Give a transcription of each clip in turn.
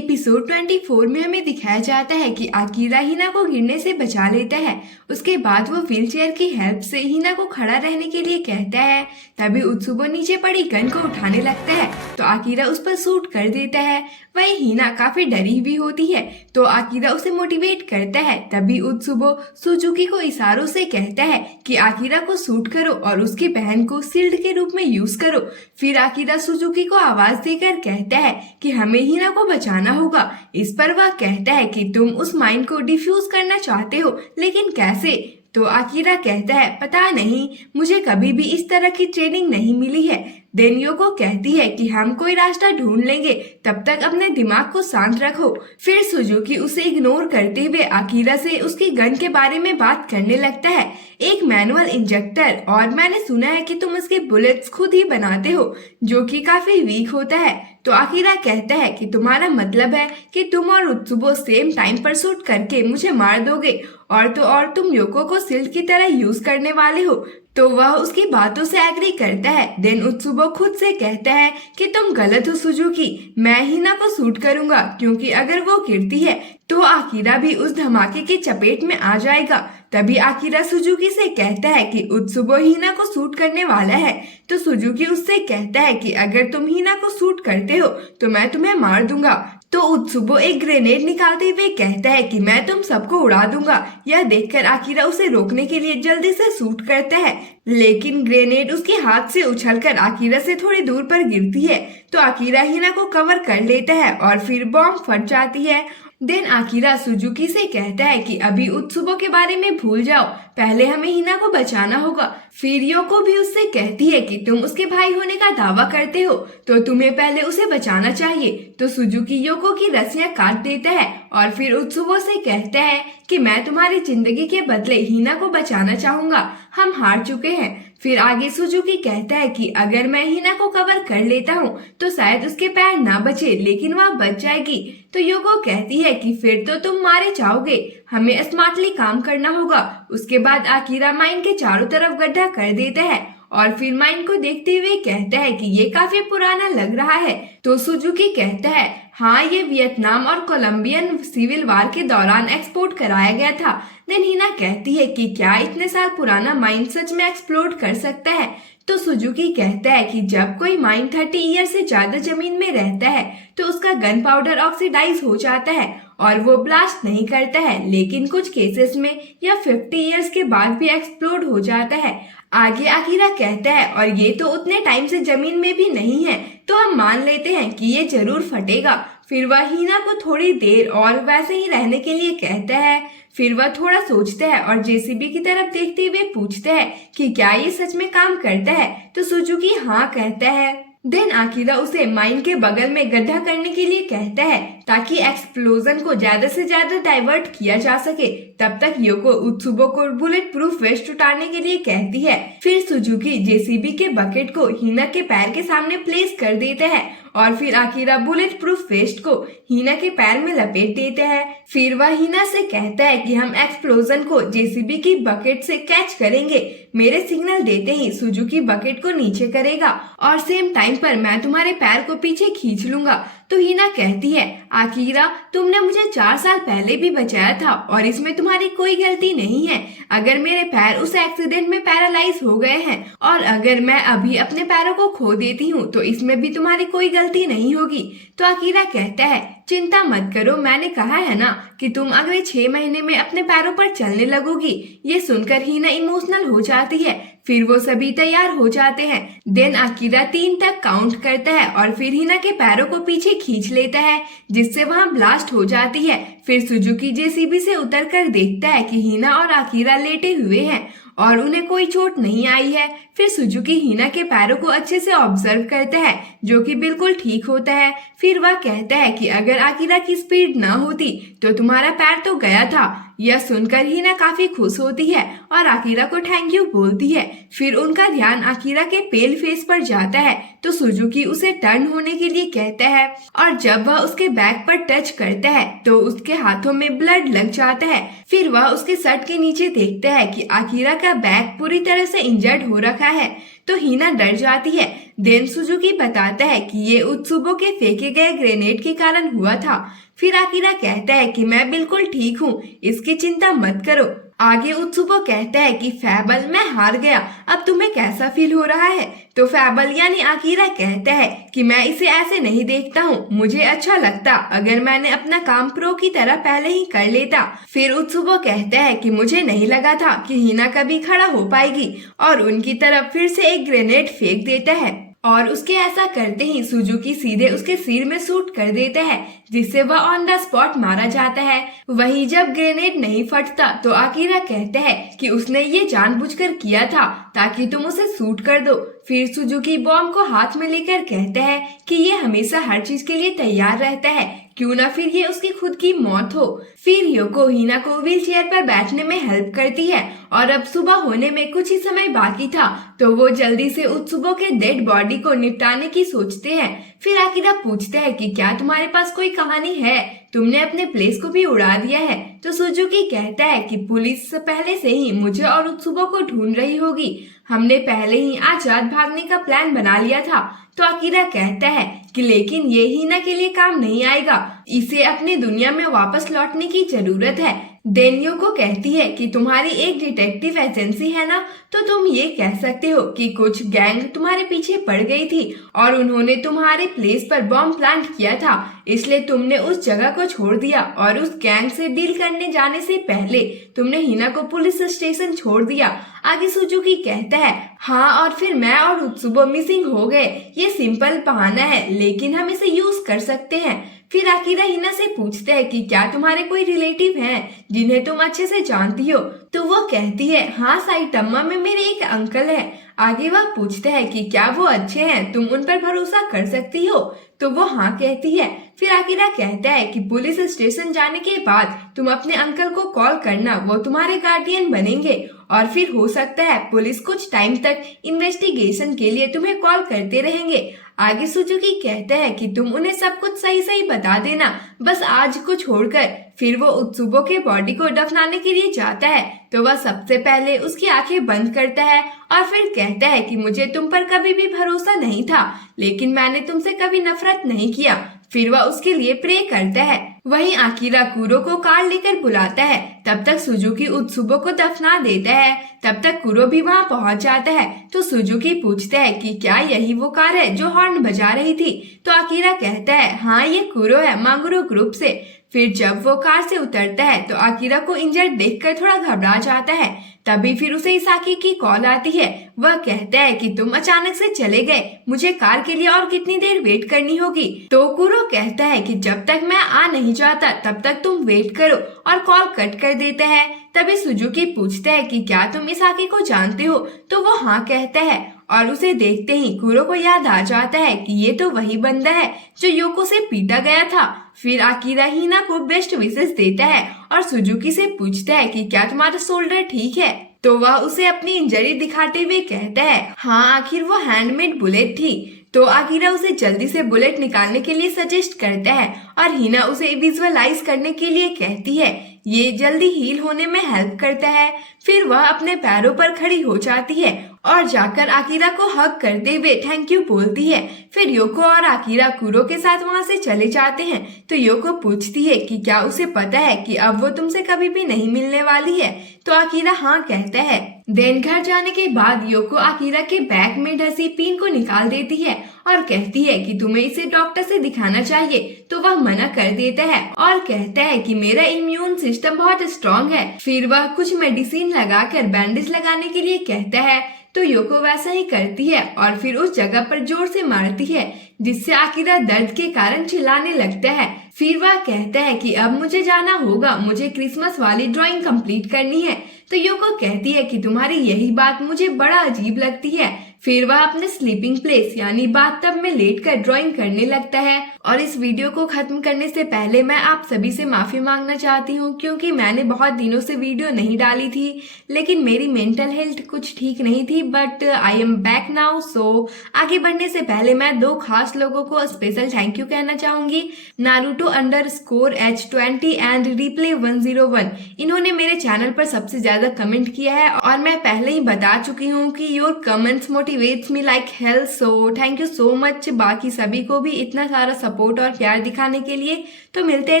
Episode 24 में हमें दिखाया जाता है कि आकिरा हिना को गिरने से बचा लेता है। उसके बाद वो व्हीलचेयर की हेल्प से हिना को खड़ा रहने के लिए कहता है। तभी उत्सुबो नीचे पड़ी गन को उठाने लगता है तो आकिरा उस पर शूट कर देता है। वहीं हिना काफी डरी हुई होती है तो आकिरा उसे मोटिवेट करता है। तभी उत्सुबो सुजुकी को इशारों से कहता है कि आकिरा को शूट करो और उसकी बहन को शील्ड के रूप में यूज करो। फिर आकिरा सुजुकी को आवाज देकर कहता है कि हमें हिना को बचाना होगा। इस पर वह कहता है कि तुम उस माइन को डिफ्यूज करना चाहते हो, लेकिन कैसे? तो आकिरा कहता है पता नहीं, मुझे कभी भी इस तरह की ट्रेनिंग नहीं मिली है। देन योको कहती है कि हम कोई रास्ता ढूंढ लेंगे, तब तक अपने दिमाग को शांत रखो। फिर सुजुकी उसे इग्नोर करते हुए आकिरा से उसकी गन के बारे में बात करने लगता है, एक मैनुअल इंजेक्टर, और मैंने सुना है कि तुम उसके बुलेट्स खुद ही बनाते हो जो कि काफी वीक होता है। तो आकिरा कहता है कि तुम्हारा मतलब है कि तुम और उत्सुबो सेम टाइम पर शूट करके मुझे मार दोगे और तुम योको को शील्ड की तरह यूज करने वाले हो। तो वह उसकी बातों से एग्री करता है। देन उत्सुबो खुद से कहता है कि तुम गलत हो सुजुकी, मैं हिना को शूट करूंगा क्योंकि अगर वो गिरती है तो आकिरा भी उस धमाके की चपेट में आ जाएगा। तभी आकिरा सुजुकी से कहता है कि उत्सुबो हिना को शूट करने वाला है। तो सुजुकी उससे कहता है कि अगर तुम हिना को शूट करते हो तो मैं तुम्हें मार दूंगा। तो उत्सुबो एक ग्रेनेड निकालते हुए कहता है कि मैं तुम सबको उड़ा दूंगा। यह देखकर आकिरा उसे रोकने के लिए जल्दी से शूट करता है, लेकिन ग्रेनेड उसके हाथ से उछलकर आकिरा से थोड़ी दूर पर गिरती है। तो आकिरा हिना को कवर कर लेता है और फिर बॉम्ब फट जाती है। देन आकिरा सुजुकी से कहता है कि अभी उत्सुबो के बारे में भूल जाओ, पहले हमें हिना को बचाना होगा। फिर योको भी उससे कहती है कि तुम उसके भाई होने का दावा करते हो तो तुम्हें पहले उसे बचाना चाहिए। तो सुजुकी योको की रस्सियां काट देता है और फिर उत्सुबो से कहता है कि मैं तुम्हारी जिंदगी के बदले हिना को बचाना चाहूंगा, हम हार चुके हैं। फिर आगे सुजुकी कहता है कि अगर मैं हिना को कवर कर लेता हूँ तो शायद उसके पैर ना बचे, लेकिन वह बच जाएगी। तो योको कहती है कि फिर तो तुम मारे जाओगे, हमें स्मार्टली काम करना होगा। उसके बाद आकिरा माइन के चारों तरफ गड्ढा कर देता है और फिर माइन को देखते हुए कहता है कि ये काफी पुराना लग रहा है। तो सुजुकी कहता है हाँ, ये वियतनाम और कोलंबियन सिविल वार के दौरान एक्सपोर्ट कराया गया था। देन हिना कहती है कि क्या इतने साल पुराना माइन सच में एक्सप्लोड कर सकता है? तो सुजुकी कहता है कि जब कोई माइन 30 ईयर से ज्यादा जमीन में रहता है तो उसका गन पाउडर ऑक्सीडाइज हो जाता है और वो ब्लास्ट नहीं करता है, लेकिन कुछ केसेस में यह 50 ईयर्स के बाद भी एक्सप्लोड हो जाता है। आगे आकिरा कहता है और ये तो उतने टाइम से जमीन में भी नहीं है, तो हम मान लेते हैं कि ये जरूर फटेगा। फिर वह हिना को थोड़ी देर और वैसे ही रहने के लिए कहता है। फिर वह थोड़ा सोचता है और जेसीबी की तरफ देखते हुए पूछता है कि क्या ये सच में काम करता है? तो सुजुकी हाँ कहता है। देन आकिरा उसे माइन के बगल में गड्ढा करने के लिए कहता है ताकि एक्सप्लोजन को ज्यादा से ज्यादा डाइवर्ट किया जा सके। तब तक योको उत्सुबो को बुलेट प्रूफ वेस्ट उतारने के लिए कहती है। फिर सुजुकी जेसीबी के बकेट को हिना के पैर के सामने प्लेस कर देता है और फिर आकिरा बुलेट प्रूफ वेस्ट को हिना के पैर में लपेट देता है। फिर वह हिना से कहता है कि हम एक्सप्लोजन को जेसीबी की बकेट से कैच करेंगे, मेरे सिग्नल देते ही सुजुकी बकेट को नीचे करेगा और सेम टाइम पर मैं तुम्हारे पैर को पीछे खींच लूंगा। तो हिना कहती है आकिरा, तुमने मुझे 4 साल पहले भी बचाया था और इसमें तुम्हारी कोई गलती नहीं है। अगर मेरे पैर उस एक्सीडेंट में पैरालाइज हो गए हैं और अगर मैं अभी अपने पैरों को खो देती हूँ तो इसमें भी तुम्हारी कोई गलती नहीं होगी। तो आकिरा कहता है चिंता मत करो, मैंने कहा है ना कि तुम अगले 6 महीने में अपने पैरों पर चलने लगोगी। ये सुनकर हिना इमोशनल हो जाती है। फिर वो सभी तैयार हो जाते हैं। देन आकिरा 3 तक काउंट करता है और फिर हिना के पैरों को पीछे खींच लेता है जिससे वहां ब्लास्ट हो जाती है। फिर सुजुकी जेसीबी से उतरकर देखता है कि हिना और आकिरा लेटे हुए हैं और उन्हें कोई चोट नहीं आई है। फिर सुजुकी हिना के पैरों को अच्छे से ऑब्जर्व करता है जो कि बिल्कुल ठीक होता है। फिर वह कहता है कि अगर आकिरा की स्पीड ना होती तो तुम्हारा पैर तो गया था। यह सुनकर हिना काफी खुश होती है और आकिरा को थैंक यू बोलती है। फिर उनका ध्यान आकिरा के पेल फेस पर जाता है तो सुजुकी उसे टर्न होने के लिए कहता है और जब वह उसके बैक पर टच करता है तो उसके हाथों में ब्लड लग जाता है। फिर वह उसके शर्ट के नीचे देखता है कि आकिरा का बैक पूरी तरह से इंजर्ड हो रखा है। तो हिना डर जाती है। देन सुजुकी बताता है कि ये उत्सुबो के फेंके गए ग्रेनेड के कारण हुआ था। फिर आकिरा कहता है कि मैं बिल्कुल ठीक हूँ, इसकी चिंता मत करो। आगे उत्सुबो कहता है कि फैबल मैं हार गया, अब तुम्हें कैसा फील हो रहा है? तो फैबल यानी आकिरा कहता है कि मैं इसे ऐसे नहीं देखता हूँ, मुझे अच्छा लगता अगर मैंने अपना काम प्रो की तरह पहले ही कर लेता। फिर उत्सुबो कहता है कि मुझे नहीं लगा था कि हिना कभी खड़ा हो पाएगी और उनकी तरफ फिर से एक ग्रेनेड फेंक देता है और उसके ऐसा करते ही सुजुकी सीधे उसके सिर में शूट कर देता है, जिससे वह ऑन द स्पॉट मारा जाता है। वहीं जब ग्रेनेड नहीं फटता तो आकिरा कहता है कि उसने ये जानबूझकर किया था ताकि तुम उसे शूट कर दो। फिर सुजुकी बॉम्ब को हाथ में लेकर कहता है कि ये हमेशा हर चीज के लिए तैयार रहता है, क्यों ना फिर ये उसकी खुद की मौत हो। फिर योको हिना को व्हील चेयर पर बैठने में हेल्प करती है और अब सुबह होने में कुछ ही समय बाकी था तो वो जल्दी से उत्सुबो के डेड बॉडी को निपटाने की सोचते हैं। फिर आकिरा पूछते हैं कि क्या तुम्हारे पास कोई कहानी है, तुमने अपने प्लेस को भी उड़ा दिया है? तो सुजुकी कहता है कि पुलिस पहले से ही मुझे और उत्सुबो को ढूंढ रही होगी, हमने पहले ही आजाद भागने का प्लान बना लिया था। तो आकिरा कहता है कि लेकिन ये हिना के लिए काम नहीं आएगा, इसे अपनी दुनिया में वापस लौटने की जरूरत है। डेनियो को कहती है कि तुम्हारी एक डिटेक्टिव एजेंसी है ना, तो तुम ये कह सकते हो कि कुछ गैंग तुम्हारे पीछे पड़ गई थी और उन्होंने तुम्हारे प्लेस पर बॉम्ब प्लांट किया था, इसलिए तुमने उस जगह को छोड़ दिया और उस गैंग से डील करने जाने से पहले तुमने हिना को पुलिस स्टेशन छोड़ दिया। आगे सुजुकी कहता है हाँ, और फिर मैं और उत्सुबो मिसिंग हो गए, ये सिंपल बहाना है लेकिन हम इसे यूज कर सकते हैं। फिर आकिरा हिना से पूछते हैं कि क्या तुम्हारे कोई रिलेटिव हैं जिन्हें तुम अच्छे से जानती हो? तो वो कहती है हाँ, साइटम्मा में मेरे एक अंकल है। आगे वह पूछते हैं कि क्या वो अच्छे हैं, तुम उन पर भरोसा कर सकती हो? तो वो हाँ कहती है। फिर आकिरा कहता है कि पुलिस स्टेशन जाने के बाद तुम अपने अंकल को कॉल करना, वो तुम्हारे गार्डियन बनेंगे और फिर हो सकता है पुलिस कुछ टाइम तक इन्वेस्टिगेशन के लिए तुम्हें कॉल करते रहेंगे। आगे सुजुकी कहता है कि तुम उन्हें सब कुछ सही सही बता देना, बस आज को छोड़कर। फिर वो उत्सुबो के बॉडी को दफनाने के लिए जाता है तो वह सबसे पहले उसकी आंखें बंद करता है और फिर कहता है कि मुझे तुम पर कभी भी भरोसा नहीं था, लेकिन मैंने तुमसे कभी नफरत नहीं किया। फिर वह उसके लिए प्रे करता है। वहीं आकिरा कुरो को कार लेकर बुलाता है, तब तक सुजुकी उत्सुबो को दफना देता है। तब तक कुरो भी वहां पहुंच जाता है तो सुजुकी पूछता है कि क्या यही वो कार है जो हॉर्न बजा रही थी? तो आकिरा कहता है हाँ, ये कुरो है मांगुरो ग्रुप से। फिर जब वो कार से उतरता है तो आकिरा को इंजर्ड देखकर थोड़ा घबरा जाता है। तभी फिर उसे इसाकी की कॉल आती है। वह कहता है कि तुम अचानक से चले गए, मुझे कार के लिए और कितनी देर वेट करनी होगी? तो कुरो कहता है कि जब तक मैं आ नहीं जाता तब तक तुम वेट करो और कॉल कट कर देता है। तभी सुजुकी पूछता है कि क्या तुम इसाकी को जानते हो? तो वो हाँ कहता है और उसे देखते ही कुरो को याद आ जाता है कि ये तो वही बंदा है जो योको से पीटा गया था। फिर आकिरा हिना को बेस्ट विशेस देता है और सुजुकी से पूछता है कि क्या तुम्हारा शोल्डर ठीक है? तो वह उसे अपनी इंजरी दिखाते हुए कहता है हाँ, आखिर वो हैंडमेड बुलेट थी। तो आकिरा उसे जल्दी से बुलेट निकालने के लिए सजेस्ट करता है और हिना उसे विजुअलाइज करने के लिए कहती है, ये जल्दी हील होने में हेल्प करता है। फिर वह अपने पैरों पर खड़ी हो जाती है और जाकर आकिरा को हग करते हुए थैंक यू बोलती है। फिर योको और आकिरा कुरो के साथ वहां से चले जाते हैं तो योको पूछती है कि क्या उसे पता है कि अब वो तुमसे कभी भी नहीं मिलने वाली है? तो आकिरा हाँ कहता है। देन घर जाने के बाद योको आकिरा के बैग में ढसी पिन को निकाल देती है और कहती है कि तुम्हें इसे डॉक्टर से दिखाना चाहिए। तो वह मना कर देता है और कहता है कि मेरा इम्यून सिस्टम बहुत स्ट्रांग है। फिर वह कुछ मेडिसिन लगाकर बैंडेज लगाने के लिए कहता है तो योको वैसा ही करती है और फिर उस जगह पर जोर से मारती है, जिससे आकिरा दर्द के कारण चिल्लाने लगता है। फिर वह कहता है कि अब मुझे जाना होगा, मुझे क्रिसमस वाली ड्राइंग कंप्लीट करनी है। तो योको कहती है कि तुम्हारी यही बात मुझे बड़ा अजीब लगती है। फिर वह अपने स्लीपिंग प्लेस यानी बाथटब में लेटकर ड्राइंग करने लगता है। और इस वीडियो को खत्म करने से पहले मैं आप सभी से माफी मांगना चाहती हूँ, क्योंकि मैंने बहुत दिनों से वीडियो नहीं डाली थी, लेकिन मेरी मेंटल हेल्थ कुछ ठीक नहीं थी। But I am back now. So आगे बढ़ने से पहले मैं दो खास लोगों को स्पेशल थैंक यू कहना चाहूंगी, Naruto_H20 एंड Replay101। इन्होंने मेरे चैनल पर सबसे ज्यादा कमेंट किया है और मैं पहले ही बता चुकी हूँ कि your comments motivates me like hell. So thank you so much बाकी सभी को भी इतना सारा सपोर्ट और प्यार दिखाने के लिए। तो मिलते हैं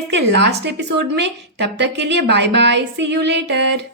इसके लास्ट एपिसोड में, तब तक के लिए bye bye, see you letter.